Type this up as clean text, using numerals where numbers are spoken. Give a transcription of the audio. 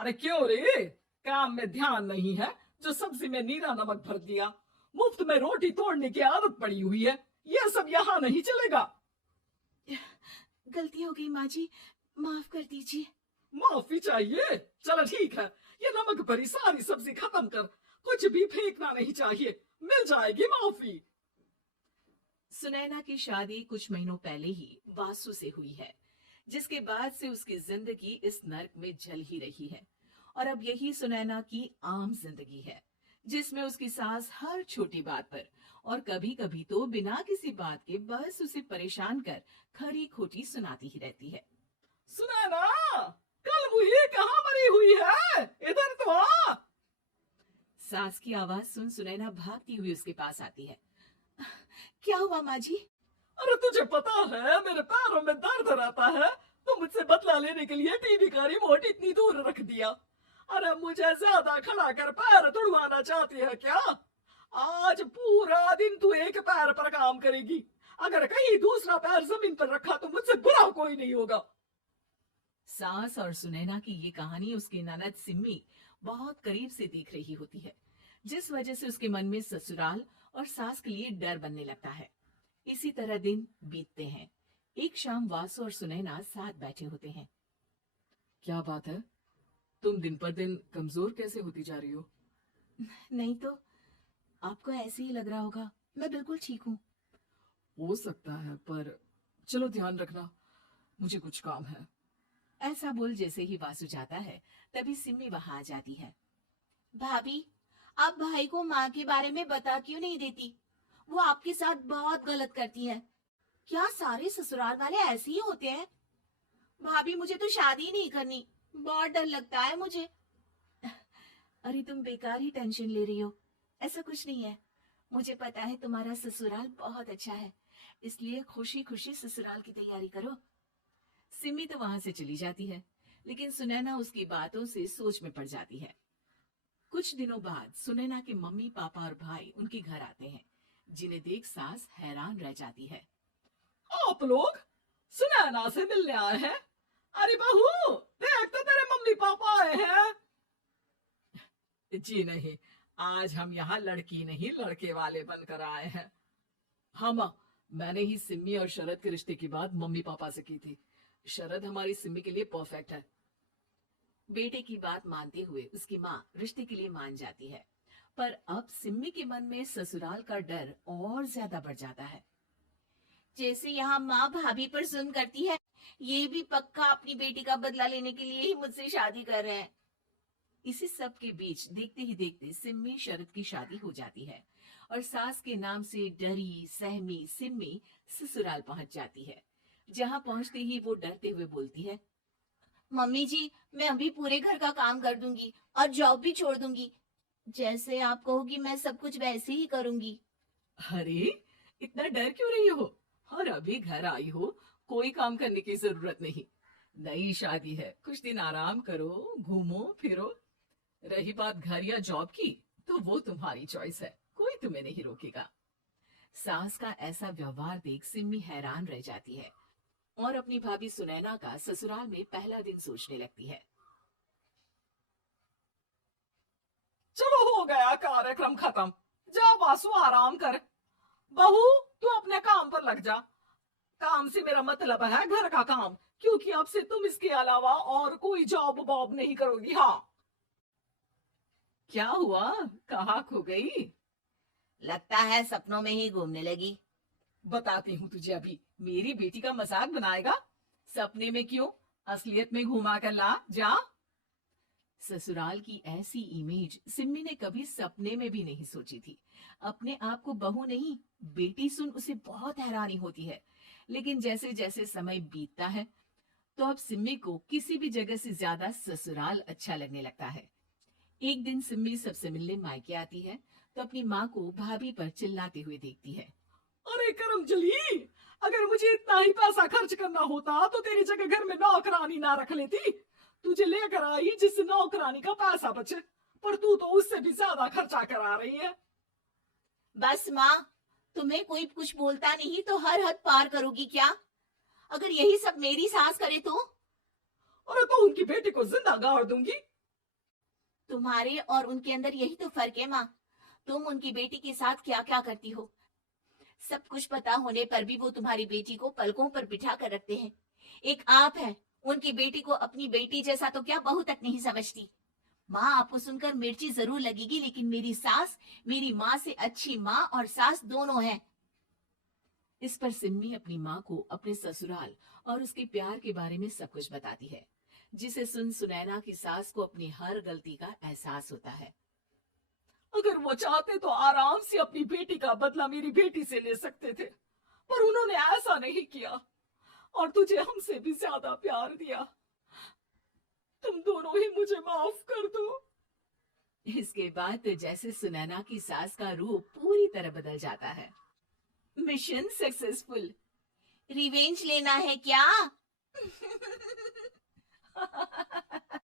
अरे क्यों रे, काम में ध्यान नहीं है जो सब्जी में नीरा नमक भर दिया। मुफ्त में रोटी तोड़ने की आदत पड़ी हुई है, यह सब यहाँ नहीं चलेगा। गलती हो गई माँ जी, माफ कर दीजिए। माफी चाहिए? चलो ठीक है, ये नमक भरी सारी सब्जी खत्म कर, कुछ भी फेंकना नहीं चाहिए, मिल जाएगी माफी। सुनैना की शादी कुछ महीनों पहले ही वासु से हुई है, जिसके बाद से उसकी जिंदगी इस नर्क में जल ही रही है। और अब यही सुनैना की आम जिंदगी है, जिसमें उसकी सास हर छोटी बात पर और कभी कभी तो बिना किसी बात के बस उसे परेशान कर खरी खोटी सुनाती ही रहती है। सुनैना, कल मुही कहाँ मरी हुई है, इधर तो आ। सास की आवाज सुन सुनैना भागती हुई उसके पास आती है। क्या हुआ माँ जी? अरे तुझे पता है मेरे पैरों में दर्द रहता है, तो मुझसे बदला लेने के लिए टीवी का रिमोट इतनी दूर रख दिया। अरे मुझे ज्यादा खड़ा कर पैर तुड़वाना चाहती है क्या? आज पूरा दिन तू एक पैर पर काम करेगी, अगर कहीं दूसरा पैर जमीन पर रखा तो मुझसे बुरा कोई नहीं होगा। सास और सुनैना की ये कहानी उसकी ननद सिम्मी बहुत करीब से देख रही होती है, जिस वजह से उसके मन में ससुराल और सास के लिए डर बनने लगता है। इसी तरह दिन बीतते हैं। एक शाम वासु और सुनैना साथ बैठे होते हैं। क्या बात है, तुम दिन पर दिन कमजोर कैसे होती जा रही हो? नहीं तो, आपको ऐसे ही लग रहा होगा, मैं बिल्कुल ठीक हूँ। हो सकता है, पर चलो ध्यान रखना, मुझे कुछ काम है। ऐसा बोल जैसे ही वासु जाता है, तभी सिम्मी वहां आ जाती है। भाभी, आप भाई को माँ के बारे में बता क्यों नहीं देती? वो आपके साथ बहुत गलत करती है। क्या सारे ससुराल वाले ऐसे ही होते हैं? भाभी, मुझे तो शादी नहीं करनी, बहुत डर लगता है मुझे। अरे तुम बेकार ही टेंशन ले रही हो, ऐसा कुछ नहीं है। मुझे पता है तुम्हारा ससुराल बहुत अच्छा है, इसलिए खुशी खुशी ससुराल की तैयारी करो। सिमी तो वहां से चली जाती है, लेकिन सुनैना उसकी बातों से सोच में पड़ जाती है। कुछ दिनों बाद सुनैना के मम्मी पापा और भाई उनके घर आते हैं, जिन्हें देख सास हैरान रह जाती है। आप लोग सुनैना से मिलने आए हैं? अरे बहू, देख तो तेरे मम्मी पापा आए हैं। जी नहीं, आज हम यहाँ लड़की नहीं लड़के वाले बनकर आए हैं। हाँ माँ, मैंने ही सिम्मी और शरद के रिश्ते की बात मम्मी पापा से की थी। शरद हमारी सिम्मी के लिए परफेक्ट है। बेटे की बात मानते हुए उसकी माँ रिश्ते के लिए मान जाती है, पर अब सिम्मी के मन में ससुराल का डर और ज्यादा बढ़ जाता है। जैसे यहाँ माँ भाभी पर जुल्म करती है, ये भी पक्का अपनी बेटी का बदला लेने के लिए ही मुझसे शादी कर रहे हैं। इसी सब के बीच देखते ही देखते सिम्मी शरद की शादी हो जाती है और सास के नाम से डरी सहमी सिम्मी ससुराल पहुंच जाती है। जहां पहुंचते ही वो डरते हुए बोलती है, मम्मी जी, मैं अभी पूरे घर का काम कर दूंगी और जॉब भी छोड़ दूंगी। जैसे आप कहोगी मैं सब कुछ वैसे ही करूंगी। अरे, इतना डर क्यों रही हो? और अभी घर आई हो, कोई काम करने की जरूरत नहीं। नई शादी है, कुछ दिन आराम करो, घूमो फिरो। रही बात घर या जॉब की, तो वो तुम्हारी चॉइस है, कोई तुम्हें नहीं रोकेगा। सास का ऐसा व्यवहार देख सिम्मी हैरान रह जाती है और अपनी भाभी सुनैना का ससुराल में पहला दिन सोचने लगती है। चलो हो गया कार्यक्रम खत्म, जा वासु आराम कर। बहू, तू अपने काम पर लग जा। काम से मेरा मतलब है घर का काम, क्योंकि अब से तुम इसके अलावा और कोई जॉब वॉब नहीं करोगी। हाँ। क्या हुआ, कहाँ खो गई? लगता है सपनों में ही घूमने लगी। बताती हूँ तुझे अभी। मेरी बेटी का मजाक बनाएगा? सपने में क्यों, असलियत में घुमा कर ला, जा। ससुराल की ऐसी इमेज सिम्मी ने कभी सपने में भी नहीं सोची थी। अपने आप को बहू नहीं, बेटी सुन उसे बहुत हैरानी होती है। लेकिन जैसे जैसे समय बीतता है, तो अब सिम्मी को किसी भी जगह से ज्यादा ससुराल अच्छा लगने लगता है। एक दिन सिम्मी सबसे मिलने मायके आती है, तो अपनी माँ को भाभी पर चिल्लाते हुए देखती है। अरे करमजली, अगर मुझे इतना ही पैसा खर्च करना होता तो तेरी जगह घर में नौकरानी ना रख लेती। तुझे लेकर आई जिस नौकरानी का पैसा बचे, पर तू तो उससे भी ज्यादा खर्चा करा रही है। बस माँ, तुम्हें कोई कुछ बोलता नहीं तो हर हद पार करोगी क्या? अगर यही सब मेरी सास करे तो? अरे तो उनकी बेटी को जिंदा गाड़ दूंगी। तुम्हारे और उनके अंदर यही तो फर्क है माँ। तुम उनकी बेटी के साथ क्या क्या करती हो, सब कुछ पता होने पर भी वो तुम्हारी बेटी को पलकों पर बिठा कर रखते हैं। एक आप है, उनकी बेटी को अपनी बेटी जैसा तो क्या बहू तक नहीं समझती। माँ, आपको सुनकर मिर्ची जरूर लगेगी, लेकिन मेरी सास मेरी माँ से अच्छी माँ और सास दोनों हैं। इस पर सिम्मी अपनी माँ को अपने ससुराल और उसके प्यार के बारे में सब कुछ बताती है, जिसे सुन सुनैना की सास को अपनी हर गलती का एहसास होता है। अगर वो चाहते तो आराम से अपनी बेटी का बदला मेरी बेटी से ले सकते थे, पर उन्होंने ऐसा नहीं किया और तुझे हमसे भी ज्यादा प्यार दिया। तुम दोनों ही मुझे माफ कर दो। इसके बाद तो जैसे सुनैना की सास का रूप पूरी तरह बदल जाता है। Mission successful. रिवेंज लेना है क्या?